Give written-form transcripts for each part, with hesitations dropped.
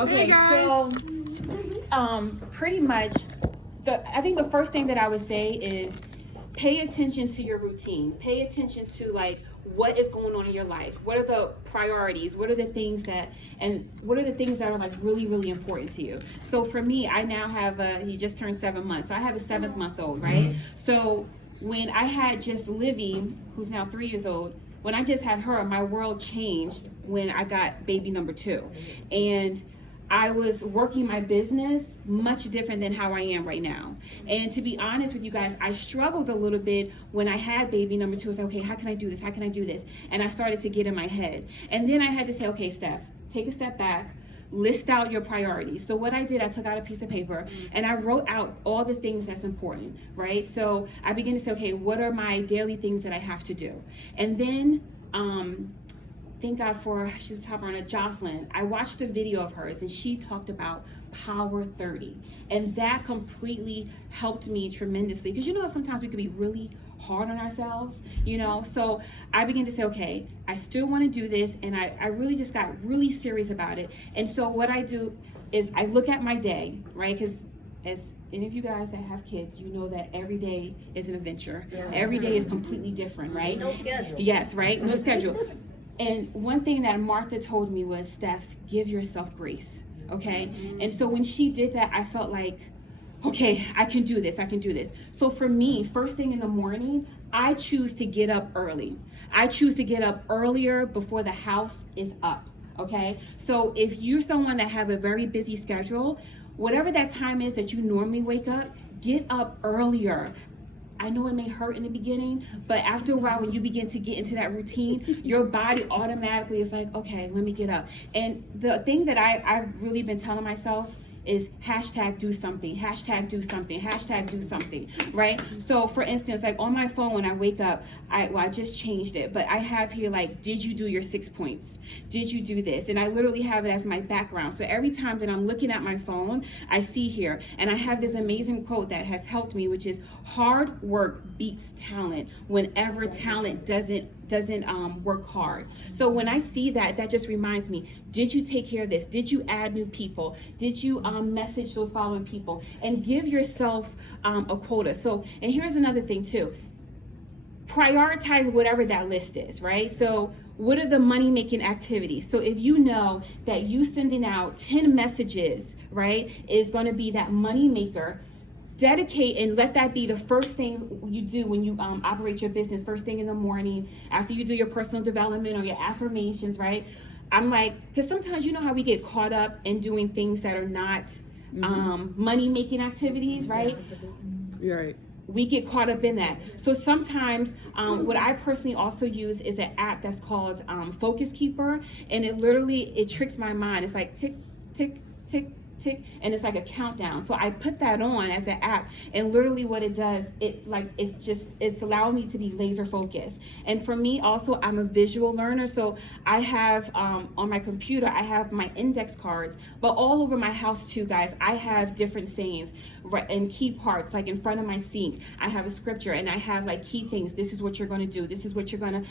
Okay, Hey, guys. so pretty much, I think the first thing that I would say is pay attention to your routine. Pay attention to like what is going on in your life. What are the priorities? What are the things that are like really, really important to you? So for me, I now have he just turned 7 months. So I have a 7-month-old, right? So when I had just Livy, who's now 3 years old, when I just had her, my world changed when I got baby number 2. And I was working my business much different than how I am right now. And to be honest with you guys, I struggled a little bit when I had baby number 2. I was like, okay, how can I do this? How can I do this? And I started to get in my head. And then I had to say, okay, Steph, take a step back, list out your priorities. So what I did, I took out a piece of paper and I wrote out all the things that's important, right? So I began to say, okay, what are my daily things that I have to do? And then, thank God for, she's a top runner, Jocelyn. I watched a video of hers and she talked about Power 30. And that completely helped me tremendously. Because you know, sometimes we could be really hard on ourselves, you know? So I began to say, okay, I still want to do this. And I really just got really serious about it. And so what I do is I look at my day, right? Because as any of you guys that have kids, you know that every day is an adventure. Every day is completely different, right? No schedule. Yes, right? No schedule. And one thing that Martha told me was, Steph, give yourself grace, okay? And so when she did that, I felt like, okay, I can do this, I can do this. So for me, first thing in the morning, I choose to get up early. I choose to get up earlier before the house is up, okay? So if you're someone that have a very busy schedule, whatever that time is that you normally wake up, get up earlier. I know it may hurt in the beginning, but after a while, when you begin to get into that routine, your body automatically is like, okay, let me get up. And the thing that I've really been telling myself is hashtag do something, hashtag do something, hashtag do something, right? So for instance, like on my phone when I wake up, I just changed it, but I have here like, did you do your 6 points? Did you do this? And I literally have it as my background. So every time that I'm looking at my phone, I see here, and I have this amazing quote that has helped me, which is hard work beats talent whenever talent doesn't work hard. So when I see that, that just reminds me, did you take care of this? Did you add new people? Did you message those following people? And give yourself a quota. So, and here's another thing too. Prioritize whatever that list is, right? So what are the money-making activities? So if you know that you sending out 10 messages, right, is gonna be that money maker, dedicate and let that be the first thing you do when you operate your business, first thing in the morning, after you do your personal development or your affirmations, right? I'm like, because sometimes you know how we get caught up in doing things that are not money-making activities, right? You're right. We get caught up in that. So sometimes what I personally also use is an app that's called Focus Keeper, and it tricks my mind. It's like tick, tick, tick, tick, and it's like a countdown. So I put that on as an app, and literally what it does, it's allowing me to be laser focused. And for me also, I'm a visual learner, so I have on my computer, I have my index cards, but all over my house too, guys, I have different sayings and key parts, like in front of my sink, I have a scripture, and I have like key things. This is what you're going to do. This is what you're going to,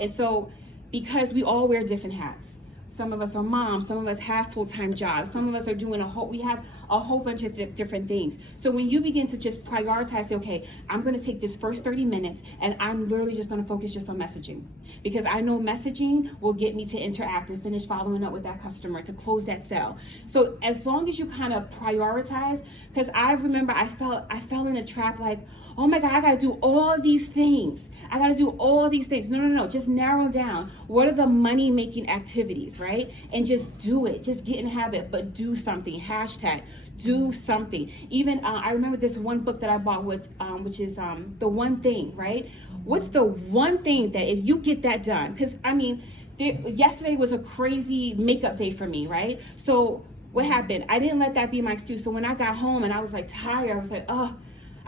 and so because we all wear different hats. Some of us are moms, some of us have full-time jobs, some of us are doing we have a whole bunch of different things. So when you begin to just prioritize, okay, I'm gonna take this first 30 minutes and I'm literally just gonna focus just on messaging. Because I know messaging will get me to interact and finish following up with that customer to close that sale. So as long as you kind of prioritize, because I remember I fell in a trap like, oh my God, I gotta do all these things. I gotta do all these things. No, just narrow down. What are the money-making activities, right? And just do it. Just get in habit, but do something. Hashtag do something. Even I remember this one book that I bought with, which is The One Thing, right? What's the one thing that if you get that done? Because I mean, yesterday was a crazy makeup day for me, right? So what happened? I didn't let that be my excuse. So when I got home and I was like tired, I was like,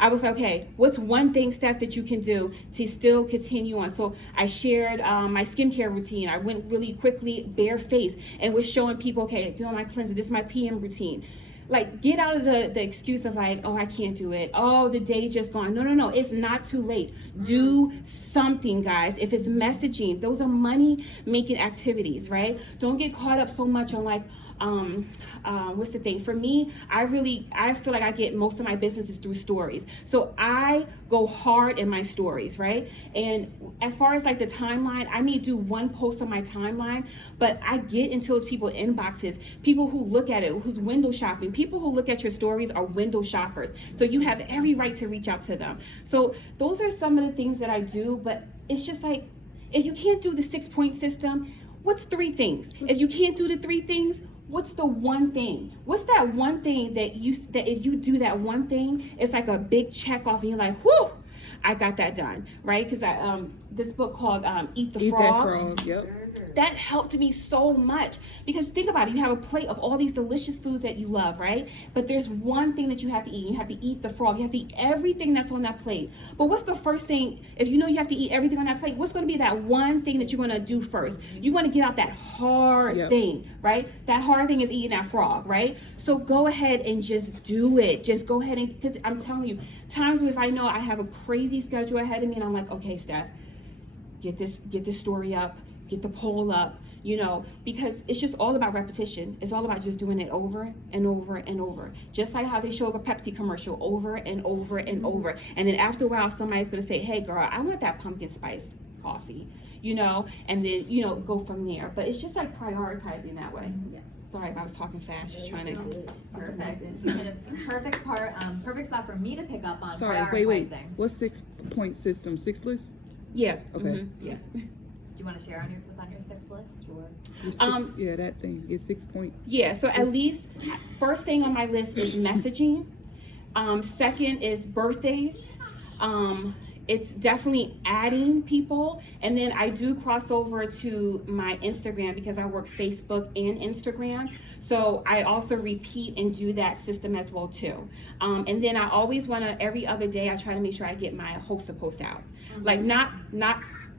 I was like, okay, what's one thing, Steph, that you can do to still continue on? So I shared my skincare routine. I went really quickly, bare face, and was showing people, okay, doing my cleanser. This is my PM routine. Like, get out of the excuse of like, oh, I can't do it. Oh, the day's just gone. No, it's not too late. Do something, guys. If it's messaging, those are money-making activities, right? Don't get caught up so much on like, what's the thing for me, I feel like I get most of my businesses through stories, so I go hard in my stories, right? And as far as like the timeline, I may do one post on my timeline, but I get into those people inboxes, people who look at it, who's window shopping. People who look at your stories are window shoppers, so you have every right to reach out to them. So those are some of the things that I do, but it's just like, if you can't do the 6-point system, what's 3 things? If you can't do the 3 things, what's the one thing? What's that one thing that if you do that one thing, it's like a big check off and you're like, whoo, I got that done, right? Because this book called Eat the Frog. That Frog, yep. That helped me so much, because think about it, you have a plate of all these delicious foods that you love, right? But there's one thing that you have to eat. You have to eat the frog. You have to eat everything that's on that plate. But what's the first thing? If you know you have to eat everything on that plate, what's going to be that one thing that you're going to do first? You want to get out that hard thing, right? That hard thing is eating that frog, right? So go ahead and just do it. Just go ahead and, because I'm telling you, times if I know I have a crazy schedule ahead of me and I'm like, okay, Steph, get this story up, get the poll up, because it's just all about repetition. It's all about just doing it over and over and over. Just like how they show a Pepsi commercial over and over and over. And then after a while, somebody's going to say, hey, girl, I want that pumpkin spice coffee, and then, go from there. But it's just like prioritizing that way. Yes. Sorry if I was talking fast, just trying to. Perfect. And it's perfect spot for me to pick up on Sorry, prioritizing. wait. What's 6-point system? 6 list? Yeah. Okay. Mm-hmm. Yeah. Do you want to share what's on your 6 list? Or? Yeah, that thing. It's 6 point. Yeah, so at least first thing on my list is messaging. Second is birthdays. It's definitely adding people. And then I do cross over to my Instagram because I work Facebook and Instagram. So I also repeat and do that system as well too. And then I always want to, every other day, I try to make sure I get my host post out. Mm-hmm. Like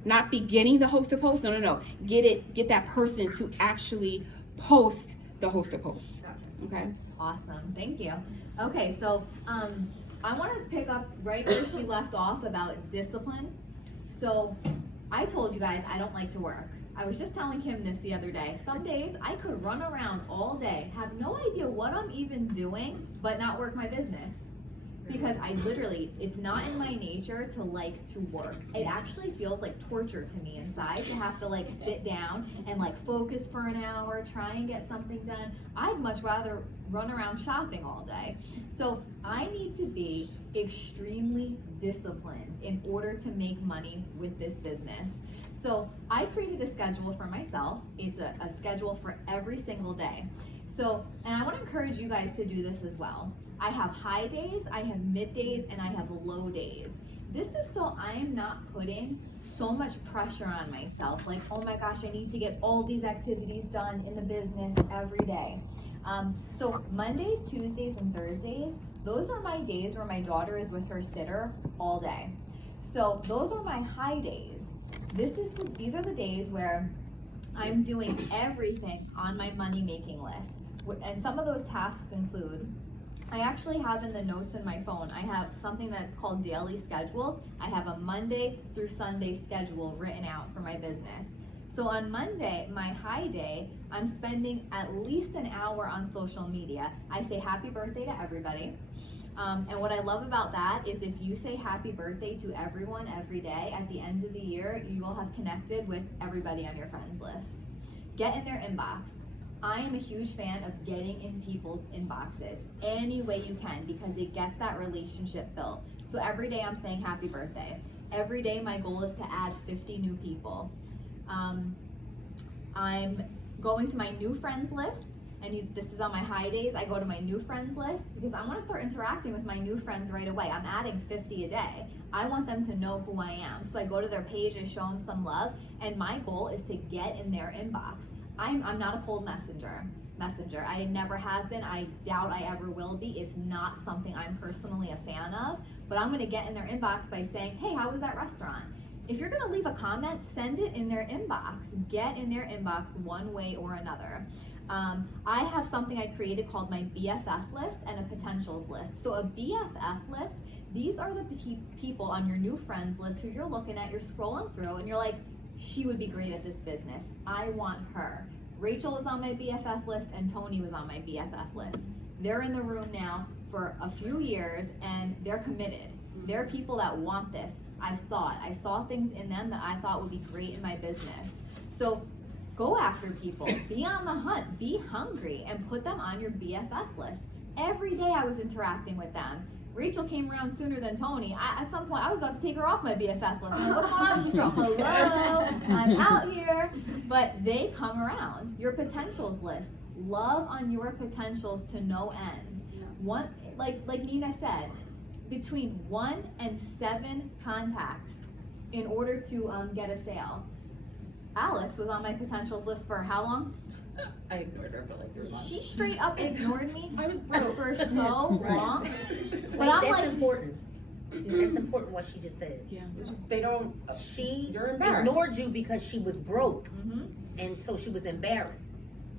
not beginning the host post. No. Get that person to actually post the host post. Okay. Awesome. Thank you. Okay, so I want to pick up right where she left off about discipline. So I told you guys I don't like to work. I was just telling Kim this the other day. Some days I could run around all day, have no idea what I'm even doing, but not work my business. Because it's not in my nature to like to work. It actually feels like torture to me inside to have to sit down and focus for an hour, try and get something done. I'd much rather run around shopping all day. So I need to be extremely disciplined in order to make money with this business. So I created a schedule for myself. It's a schedule for every single day. So, and I want to encourage you guys to do this as well. I have high days, I have mid days, and I have low days. This is so I am not putting so much pressure on myself. Oh my gosh, I need to get all these activities done in the business every day. So Mondays, Tuesdays, and Thursdays, those are my days where my daughter is with her sitter all day. So those are my high days. These are the days where I'm doing everything on my money-making list. And some of those tasks include, I actually have in the notes in my phone, I have something that's called daily schedules. I have a Monday through Sunday schedule written out for my business. So on Monday, my high day, I'm spending at least an hour on social media. I say happy birthday to everybody. And what I love about that is if you say happy birthday to everyone every day, at the end of the year, you will have connected with everybody on your friends list. Get in their inbox. I am a huge fan of getting in people's inboxes any way you can because it gets that relationship built. So every day I'm saying happy birthday. Every day my goal is to add 50 new people. I'm going to my new friends list, and this is on my high days. I go to my new friends list because I want to start interacting with my new friends right away. I'm adding 50 a day. I want them to know who I am. So I go to their page, I show them some love, and my goal is to get in their inbox. I'm not a cold messenger. I never have been. I doubt I ever will be. It's not something I'm personally a fan of, but I'm going to get in their inbox by saying, hey, how was that restaurant? If you're going to leave a comment, send it in their inbox. Get in their inbox one way or another. I have something I created called my BFF list and a potentials list. So a BFF list, these are the people on your new friends list who you're looking at, you're scrolling through, and you're like, she would be great at this business. I want her. Rachel was on my BFF list and Tony was on my BFF list. They're in the room now for a few years and they're committed. They're people that want this. I saw it. I saw things in them that I thought would be great in my business. So go after people, be on the hunt, be hungry, and put them on your BFF list. Every day I was interacting with them. Rachel came around sooner than Tony. At some point, I was about to take her off my BFF list. I'm like, what's going on with this girl? Hello, I'm out here. But they come around. Your potentials list. Love on your potentials to no end. One, like Nina said, between 1 and 7 contacts in order to get a sale. Alex was on my potentials list for how long? I ignored her for like 3 months. She straight up ignored me I was broke. for so long. Wait, But I'm that's like, important. It's important what she just said. Yeah. They don't. She You're embarrassed. ignored you because she was broke, mhm. and so she was embarrassed.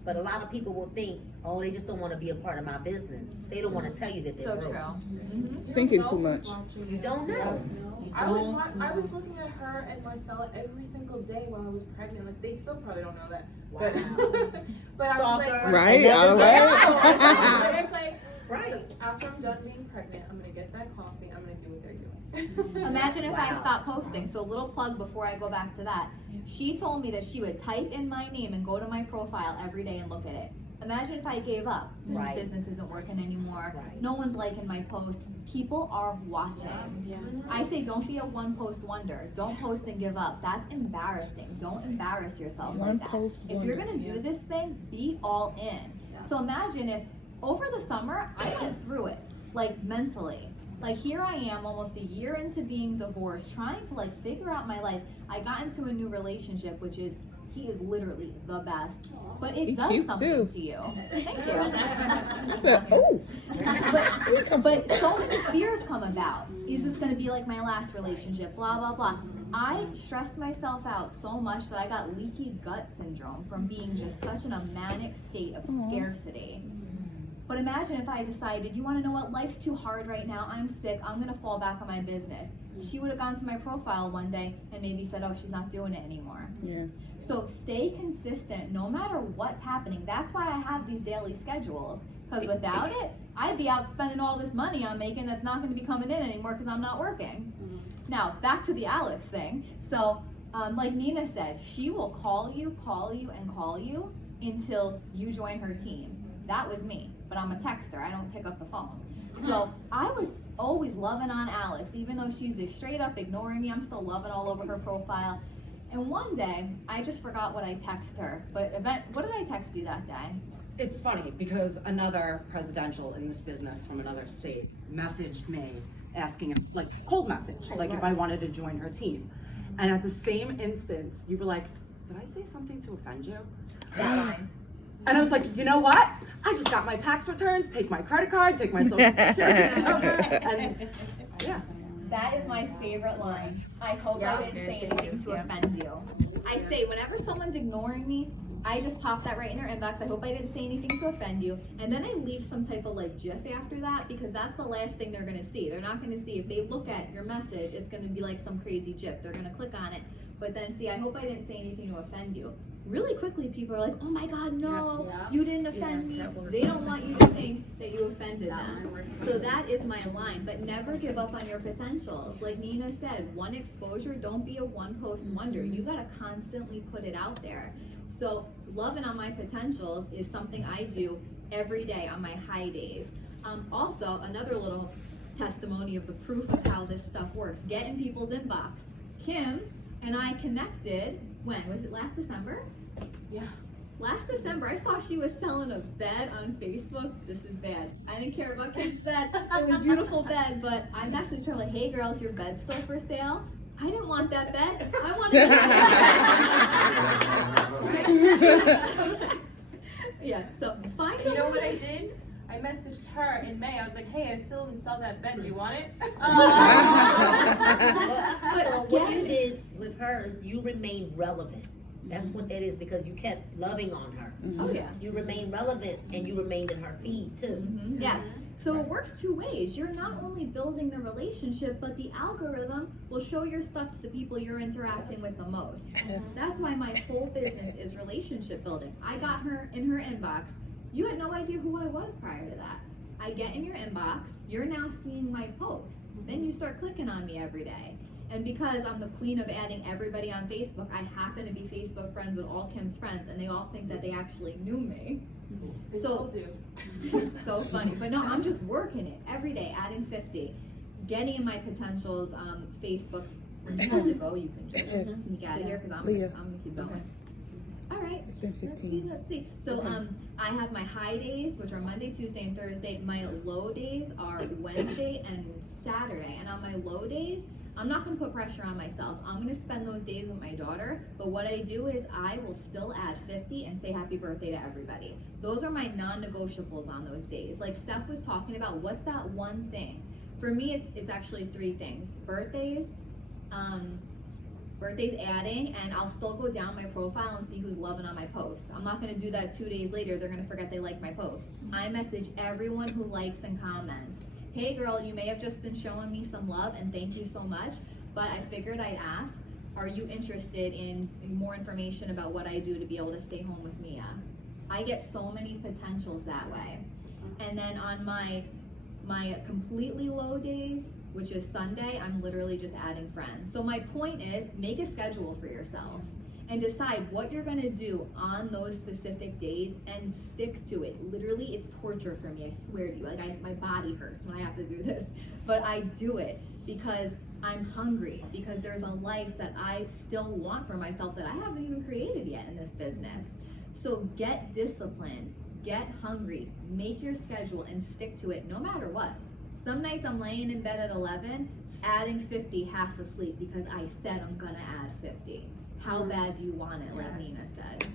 But a lot of people will think, oh, they just don't want to be a part of my business. They don't want to tell you that they're So broke. true. Mhm. Thinking too much. You don't know. You I don't. was looking at her and Marcella every single day while I was pregnant. Like they still probably don't know that. But, Wow. but I was like, Stalker. Right, Another all Yeah, right. I was like, Right. after I'm done being pregnant, I'm gonna get that coffee. I'm gonna do what they're doing. Imagine if I Wow. stopped posting. So little plug before I go back to that. She told me that she would type in my name and go to my profile every day and look at it. Imagine if I gave up. This Right. business isn't working anymore. Right. No one's liking my post. People are watching. Yeah. I say don't be a one post wonder. Don't post and give up. That's embarrassing. Don't embarrass yourself One like that. post If you're wonder, gonna do this thing, be all in. So imagine if over the summer I went through it, like mentally. Like here I am almost a year into being divorced, trying to like figure out my life. I got into a new relationship, which is he is literally the best. But it He's does cute, something too. to you. Thank you. I said, oh. But so many fears come about. Is this gonna be like my last relationship? Blah, blah, blah. I stressed myself out so much that I got leaky gut syndrome from being just such in a manic state of scarcity. But imagine if I decided, you wanna know what, life's too hard right now, I'm sick, I'm gonna fall back on my business. She would have gone to my profile one day and maybe said, oh, she's not doing it anymore. Yeah. So stay consistent no matter what's happening. That's why I have these daily schedules. Because without it, I'd be out spending all this money I'm making that's not going to be coming in anymore because I'm not working. Now, back to the Alex thing. So, like Nina said, she will call you, and call you until you join her team. That was me, but I'm a texter. I don't pick up the phone. So I was always loving on Alex, even though she's just straight up ignoring me. I'm still loving all over her profile. And one day, I just forgot what I texted her. But what did I text you that day? It's funny because another presidential in this business from another state messaged me asking, like, cold message, like if I wanted to join her team. And at the same instance, you were like, did I say something to offend you? And I was like, you know what? I just got my tax returns, take my credit card, take my social security number, and yeah. That is my favorite line. I hope I didn't say anything to offend you. I say whenever someone's ignoring me, I just pop that right in their inbox. I hope I didn't say anything to offend you. And then I leave some type of like GIF after that because that's the last thing they're gonna see. They're not gonna see, if they look at your message, it's gonna be like some crazy GIF. They're gonna click on it. But then see, I hope I didn't say anything to offend you. Really quickly, people are like, oh my God, no, you didn't offend me. They don't want you to think that you offended them. So that is my line, but never give up on your potentials. Like Nina said, one exposure, don't be a one post wonder. You gotta constantly put it out there. So loving on my potentials is something I do every day on my high days. Also, another little testimony of the proof of how this stuff works. Get in people's inbox. Kim and I connected, when? Was it last December? Yeah. Last December, I saw she was selling a bed on Facebook. This is bad. I didn't care about Kim's bed. It was a beautiful bed, but I messaged her like, hey girls, your bed's still for sale? I didn't want that bed. I wanted Yeah, so find You know a what I way. did? I messaged her in May. I was like, hey, I still didn't sell that bed. Do you want it? So But what you get did with her is you remained relevant. That's what that is, because you kept loving on her. Oh yeah. You remained relevant and you remained in her feed too. Yes, So it works two ways. You're not only building the relationship, but the algorithm will show your stuff to the people you're interacting with the most. That's why my whole business is relationship building. I got her in her inbox. You had no idea who I was prior to that. I get in your inbox, you're now seeing my posts. Then you start clicking on me every day. And because I'm the queen of adding everybody on Facebook, I happen to be Facebook friends with all Kim's friends, and they all think that they actually knew me. They So- still do. It's so funny. But no, I'm just working it every day, adding 50. Getting in my potentials Facebooks. When you have to go, you can just sneak out of here because I'm gonna keep going. All right. It's been 15. Let's see. So I have my high days, which are Monday, Tuesday, and Thursday. My low days are Wednesday and Saturday. And on my low days, I'm not gonna put pressure on myself. I'm gonna spend those days with my daughter. But what I do is I will still add 50 and say happy birthday to everybody. Those are my non-negotiables on those days. Like Steph was talking about, what's that one thing? For me, it's actually 3 things. Birthdays, adding, and I'll still go down my profile and see who's loving on my posts. I'm not gonna do that 2 days later, they're gonna forget they like my post. I message everyone who likes and comments. Hey girl, you may have just been showing me some love and thank you so much, but I figured I'd ask, are you interested in more information about what I do to be able to stay home with Mia? I get so many potentials that way. And then on my completely low days, which is Sunday, I'm literally just adding friends. So my point is, make a schedule for yourself and decide what you're gonna do on those specific days and stick to it. Literally, it's torture for me, I swear to you. Like my body hurts when I have to do this, but I do it because I'm hungry, because there's a life that I still want for myself that I haven't even created yet in this business. So get disciplined, get hungry, make your schedule and stick to it no matter what. Some nights I'm laying in bed at 11, adding 50 half asleep because I said I'm gonna add 50. How bad do you want it, like Nina said.